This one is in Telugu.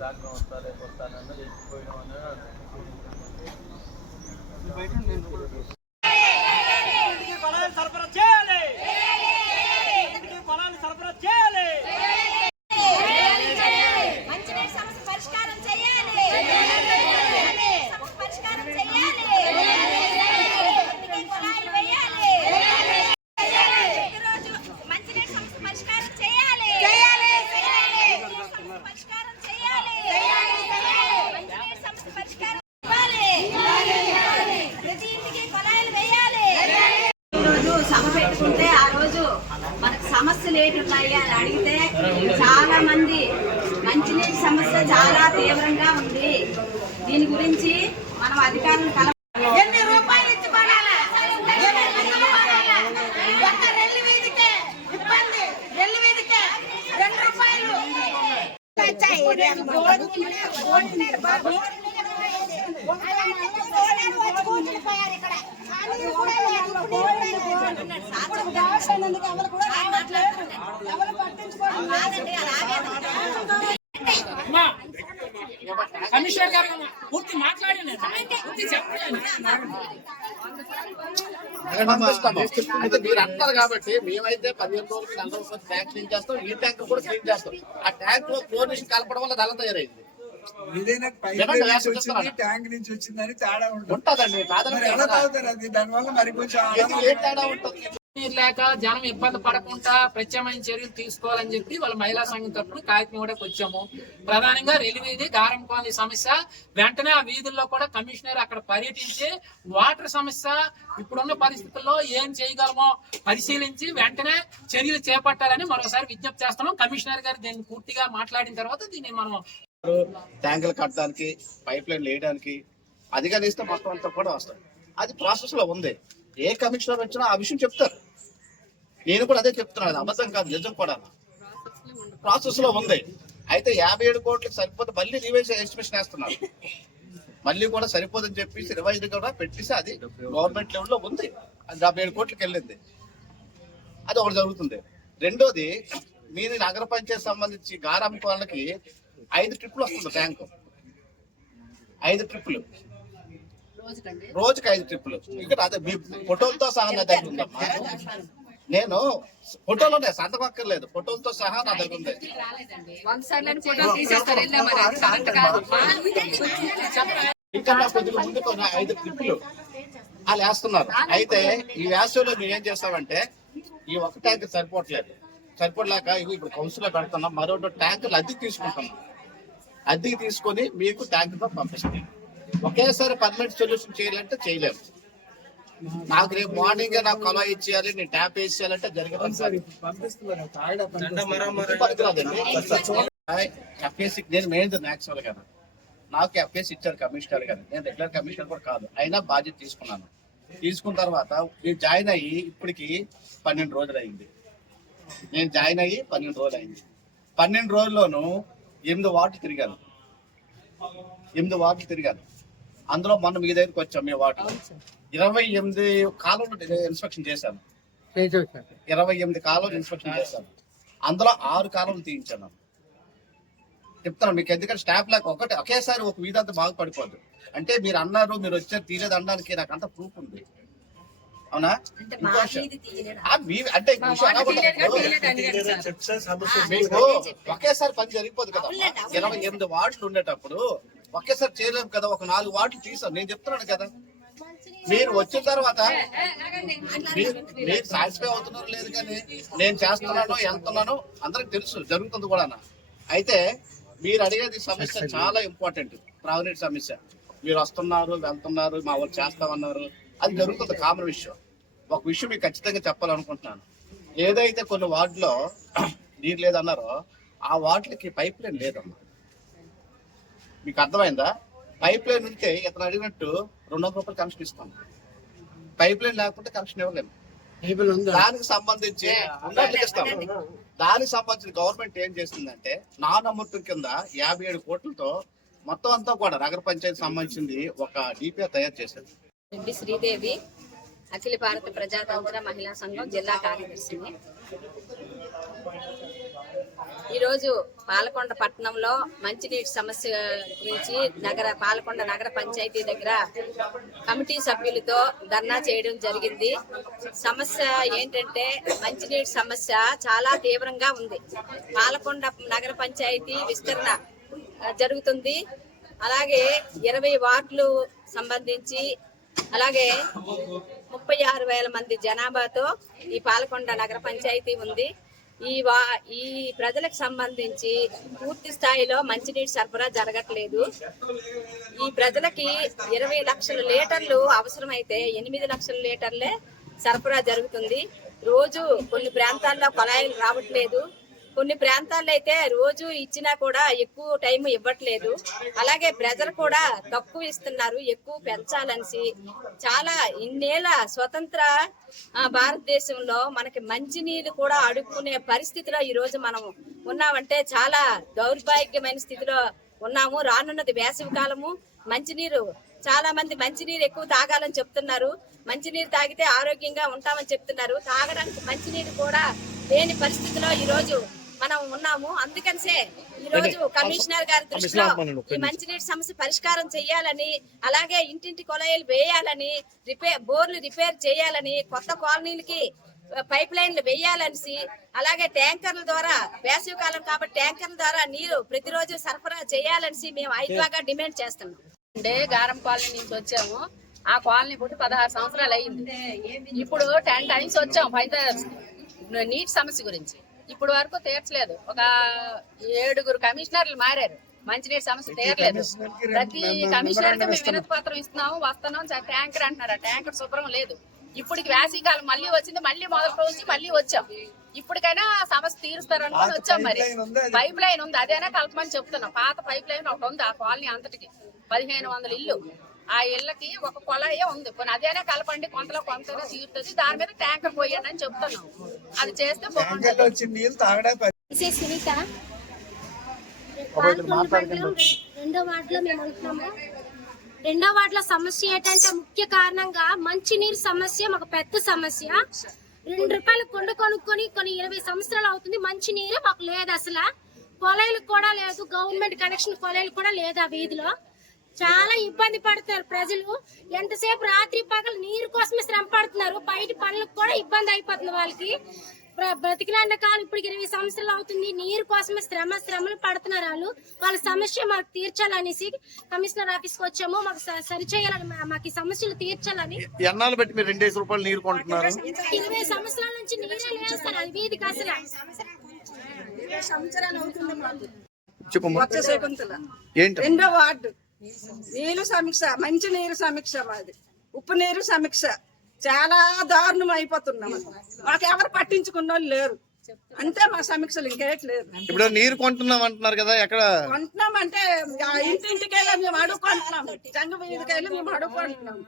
సాయంత్రం వస్తా రేపు వస్తానన్నా చచ్చిపోయినామని సరఫరా చేయాలి, పొలాన్ని సరఫరా చేయాలి. మంచినీటి సమస్య పరిష్కారం చేయాలి, పరిష్కారం చేయాలి. పొలాలు వేయాలి, ప్రతిరోజు మంచినీటి సమస్య పరిష్కారం చేయాలి, పరిష్కారం చేయాలి, మంచినీటి సమస్య పరిష్కారం ఇవ్వాలి, ప్రతి ఇంటికి పొలాలు వేయాలి. ఈరోజు సభ పెట్టుకుంటే ఆ రోజు మనకు సమస్యలు ఏంటి ఉన్నాయి అని అడిగితే చాలా మంది మంచినీటి సమస్య చాలా తీవ్రంగా ఉంది, దీని గురించి మనం అధికారులను ఎన్ని రూపాయలు ఇచ్చి కొనాలా? ఒక్క రెల్లి వీధికే ఇబ్బంది, రెల్లి వీధికే 2 రూపాయలు కమిషనర్ గారు పూర్తి మాట్లాడిన మీరు అంటారు కాబట్టి మేమైతే 15 రోజులకి 40 రోజులు ట్యాంక్ క్లీన్ చేస్తాం, ఈ ట్యాంక్ కూడా క్లీన్ చేస్తాం. ఆ ట్యాంక్ లో క్లోరినేషన్ కలపడం వల్ల దళం తయారైంది. ట్యాంక్ నుంచి వచ్చిందని తేడా ఉంటుందండి. ఎలా తాగుతారు అది? దానివల్ల మరి కొంచెం ఏ తేడా ఉంటుంది? లేక జనం ఇబ్బంది పడకుండా ప్రత్యామ్నాయ చర్యలు తీసుకోవాలని చెప్పి వాళ్ళ మహిళా సంఘం తరఫున కాకినాడకు వచ్చాము. ప్రధానంగా రెల్లి వీధి గారం కాలనీ సమస్య వెంటనే ఆ వీధుల్లో కూడా కమిషనర్ అక్కడ పర్యటించి వాటర్ సమస్య ఇప్పుడున్న పరిస్థితుల్లో ఏం చేయగలమో పరిశీలించి వెంటనే చర్యలు చేపట్టాలని మరోసారి విజ్ఞప్తి చేస్తున్నాం. కమిషనర్ గారు దీన్ని పూర్తిగా మాట్లాడిన తర్వాత దీన్ని మనం ట్యాంకులు కట్టడానికి, పైప్ లైన్ వేయడానికి అధికారిస్తే మొత్తం అంతా కూడా వస్తాయి. అది ప్రాసెస్ లో ఉంది. ఏ కమిషనర్ వచ్చినా ఆ విషయం చెప్తారు. నేను కూడా అదే చెప్తున్నాను, అబద్ధం కాదు, నిజం కూడా. ప్రాసెస్ లో ఉంది. అయితే 57 కోట్లకి సరిపోతే మళ్ళీ రివైజ్ ఎస్టిమేషన్ వేస్తున్నారు. మళ్ళీ కూడా సరిపోదని చెప్పేసి రివైజ్ కూడా పెట్టేసి అది గవర్నమెంట్ లెవెల్లో ఉంది. అది 57 కోట్లకి వెళ్ళింది. అది ఒకటి జరుగుతుంది. రెండోది, మీది నగర పంచాయతీ సంబంధించి గారం కోళ్ళకి 5 ట్రిప్పులు వస్తుంది ట్యాంకు. 5 ట్రిప్పులు రోజుకి 5 ట్రిప్పులు. ఇక్కడ అదే మీ ఫోటోలతో సహా నా దగ్గర ఉందమ్మా. నేను ఫోటోలోనే సంతపక్కర్లేదు, ఫోటోలతో సహా నా దగ్గర ఉంది. ఇంకా కొద్దిగా ముందు 5 ట్రిప్పులు వాళ్ళు వేస్తున్నారు. అయితే ఈ వేసవిలో మేము ఏం చేస్తామంటే ఈ ఒక ట్యాంక్ సరిపోలేక ఇప్పుడు కౌన్సిల్లో పెడుతున్నాం. మరో ట్యాంకులు అద్దెకి తీసుకుంటున్నాం. అద్దెకి తీసుకొని మీకు ట్యాంకుతో పంపిస్తాం. ఒకేసారి పర్మనెంట్ సొల్యూషన్ చేయాలంటే చేయలేము. నాకు రేపు మార్నింగ్ నాకు కొలాయి ఇచ్చేయాలి, నేను ట్యాప్ వేసేయాలంటే జరగదు. నేను మెయిన్ యాక్చువల్ గా నాకు ఎఫ్ఏసి ఇచ్చారు కమిషనర్ గారు. నేను రెగ్యులర్ కమిషనర్ కూడా కాదు, అయినా బాధ్యత తీసుకున్నాను. తీసుకున్న తర్వాత నేను జాయిన్ అయ్యి ఇప్పటికి 12 రోజులు అయింది. నేను జాయిన్ అయ్యి 12 రోజులు అయింది. 12 రోజుల్లోనూ 8 వార్డులు తిరిగాను. 8 వార్డులు తిరిగాను. అందులో మొన్న మీ దగ్గరికి వచ్చాం. మీ వార్డులో 28 కాలువలు ఇన్స్పెక్షన్ చేశాను. 28 కాలువలు ఇన్స్పెక్షన్ చేశాను. అందులో 6 కాలువలు తీయించాను. చెప్తాను మీకు, ఎందుకంటే స్టాఫ్ లాక్ ఒకేసారి ఒక వీధి అంతా బాగుపడిపోద్దు. అంటే మీరు అన్నారు, మీరు వచ్చారు తీరేది అనడానికి నాకు అంత ప్రూఫ్ ఉంది. అవునా? అంటే మీకు ఒకేసారి పని జరిగిపోదు కదా. 28 వార్డులు ఉండేటప్పుడు ఒకేసారి చేయలేము కదా. ఒక 4 వార్డులు తీసాం. నేను చెప్తున్నాను కదా, మీరు వచ్చిన తర్వాత మీరు సాటిస్ఫై అవుతున్నారో లేదు, కానీ నేను చేస్తున్నానో వెళ్తున్నానో అందరికి తెలుసు, జరుగుతుంది కూడా. అయితే మీరు అడిగేది సమస్య చాలా ఇంపార్టెంట్. త్రాగునీటి సమస్య. మీరు వస్తున్నారు, వెళ్తున్నారు, మా వాళ్ళు చేస్తామన్నారు, అది జరుగుతుంది, కామన్ విషయం. ఒక విషయం మీకు ఖచ్చితంగా చెప్పాలనుకుంటున్నాను. ఏదైతే కొన్ని వార్డులో నీరు లేదన్నారో ఆ వార్డులకి పైప్ లైన్ లేదమ్మా. మీకు అర్థమైందా? పైప్ లైన్ ఉంటే ఇతను అడిగినట్టు 200 రూపాయలు కనెక్షన్ ఇస్తాం. పైప్ లైన్ లేకపోతే కనెక్షన్ ఇవ్వలేము. దానికి సంబంధించి గవర్నమెంట్ ఏం చేసిందంటే నాన్ అమృతం కింద 57 కోట్లతో మొత్తం అంతా కూడా నగర పంచాయతీ సంబంధించింది ఒక డిపిఆర్ తయారు చేశారు. శ్రీదేవి, అఖిల భారత ప్రజాతంత్ర మహిళా సంఘం జిల్లా కార్యదర్శిని. ఈరోజు పాలకొండ పట్టణంలో మంచినీటి సమస్య గురించి పాలకొండ నగర పంచాయతీ దగ్గర కమిటీ సభ్యులతో ధర్నా చేయడం జరిగింది. సమస్య ఏంటంటే మంచినీటి సమస్య చాలా తీవ్రంగా ఉంది. పాలకొండ నగర పంచాయతీ విస్తరణ జరుగుతుంది. అలాగే 20 వార్డులు సంబంధించి అలాగే 36,000 మంది జనాభాతో ఈ పాలకొండ నగర పంచాయతీ ఉంది. ఈ ప్రజలకు సంబంధించి పూర్తి స్థాయిలో మంచినీటి సరఫరా జరగట్లేదు. ఈ ప్రజలకి 20 లక్షల లీటర్లు అవసరమైతే 8 లక్షల లీటర్లే సరఫరా జరుగుతుంది. రోజు కొన్ని ప్రాంతాల్లో కొలాయిలు రావట్లేదు. కొన్ని ప్రాంతాల్లో అయితే రోజు ఇచ్చినా కూడా ఎక్కువ టైం ఇవ్వట్లేదు. అలాగే ప్రజలు కూడా తక్కువ ఇస్తున్నారు, ఎక్కువ పెంచాలనేసి. చాలా ఇన్నేళ్ల స్వతంత్ర భారతదేశంలో మనకి మంచినీళ్ళు కూడా అడుక్కునే పరిస్థితిలో ఈ రోజు మనం ఉన్నామంటే చాలా దౌర్భాగ్యమైన స్థితిలో ఉన్నాము. రానున్నది వేసవి కాలము. మంచినీరు చాలా మంది మంచినీరు ఎక్కువ తాగాలని చెప్తున్నారు. మంచినీరు తాగితే ఆరోగ్యంగా ఉంటామని చెప్తున్నారు. తాగడానికి మంచినీరు కూడా లేని పరిస్థితిలో ఈ రోజు మనం ఉన్నాము. అందుకనిసే ఈ రోజు కమిషనర్ గారి దృష్టిలో ఈ మంచినీటి సమస్య పరిష్కారం చేయాలని, అలాగే ఇంటింటి కొలాయిలు వేయాలని, బోర్లు రిపేర్ చేయాలని, కొత్త కాలనీలకి పైప్ లైన్లు వేయాలనేసి, అలాగే ట్యాంకర్ల ద్వారా వేసవి కాలం కాబట్టి ట్యాంకర్ల ద్వారా నీరు ప్రతిరోజు సరఫరా చేయాలనేసి మేము ఐదుగా డిమాండ్ చేస్తున్నాం. అంటే గారం కాలనీ నుంచి వచ్చాము. ఆ కాలనీ పుట్టి 16 సంవత్సరాలు అయ్యింది. ఇప్పుడు 10 టైమ్స్ వచ్చాం నీటి సమస్య గురించి. ఇప్పుడు వరకు తీర్చలేదు. ఒక 7 కమిషనర్లు మారారు, మంచినీటి సమస్య తీరలేదు. ప్రతి కమిషనర్ కి మేము వినతి పత్రం ఇస్తున్నాము, వస్తున్నాం. ట్యాంకర్ అంటున్నారు, ఆ ట్యాంకర్ శుభ్రం లేదు. ఇప్పటికి వేసవికాలం మళ్ళీ వచ్చింది, మళ్ళీ మొదటి రోజు మళ్ళీ వచ్చాం. ఇప్పటికైనా సమస్య తీరుస్తారనుకుని వచ్చాం. మరి పైప్ లైన్ ఉంది, అదేనా కలపమని చెప్తున్నాం. పాత పైప్ లైన్ ఒకటి ఉంది ఆ కాలనీ అంతటికి. 1500 ఇల్లు. ఆ ఇళ్ళకి ఒక కొలాయే ఉంది. కొన్ని అదేనా కలపండి, కొంతలో కొంతైనా తీరుతుంది, దాని మీద ట్యాంకర్ పోయండి అని చెప్తున్నాం. అది చేస్తే బాగుంటుంది. సునీత, రెండో వార్డులో మేము ఉంటున్నాము. రెండో వార్డులో సమస్య ఏంటంటే ముఖ్య కారణంగా మంచినీరు సమస్య మాకు పెద్ద సమస్య. 2 రూపాయలు కొండ కొనుక్కొని కొన్ని 20 సంవత్సరాలు అవుతుంది. మంచినీరు మాకు లేదు, అసలు కొలాయిలు కూడా లేదు. గవర్నమెంట్ కనెక్షన్ కొలాయిలు కూడా లేదు. ఆ వీధిలో చాలా ఇబ్బంది పడుతున్నారు ప్రజలు. ఎంతసేపు రాత్రి పగలు నీరు కోసమే శ్రమ పడుతున్నారు. బయట పనులకు కూడా ఇబ్బంది అయిపోతుంది వాళ్ళకి. బ్రతికిలాండ కాలం ఇప్పటికి 20 సంవత్సరాలు అవుతుంది. నీరు కోసమే శ్రమలు పడుతున్నారు వాళ్ళు. వాళ్ళ సమస్య మాకు తీర్చాలనేసి కమిషనర్ ఆఫీస్కి వచ్చాము. మాకు సరిచేయాలని, మాకు ఈ సమస్యలు తీర్చాలని. ఎన్నాళ్ళు బట్టి మీరు 2 రూపాయలు నీరు కొంటున్నారు? 20 సంవత్సరాల నుంచి నీరే లేదు సార్. అది వీధికి అసలు రెండో వార్డు నీరు సమీక్ష, మంచి నీరు సమీక్ష, మాది ఉప్పు నీరు సమీక్ష. చాలా దారుణం అయిపోతున్నాం. మాకు ఎవరు పట్టించుకున్న వాళ్ళు లేరు. అంతే మా సమీక్షలు ఇంకేట్లేదు. ఇప్పుడు నీరు కొంటున్నాం అంటున్నారు కదా, ఎక్కడ కొంటున్నాం అంటే ఇంటింటికెళ్ళి మేము అడుక్కుంటున్నాం. జంగ వీధికెళ్ళి మేము అడుక్కుంటున్నాం.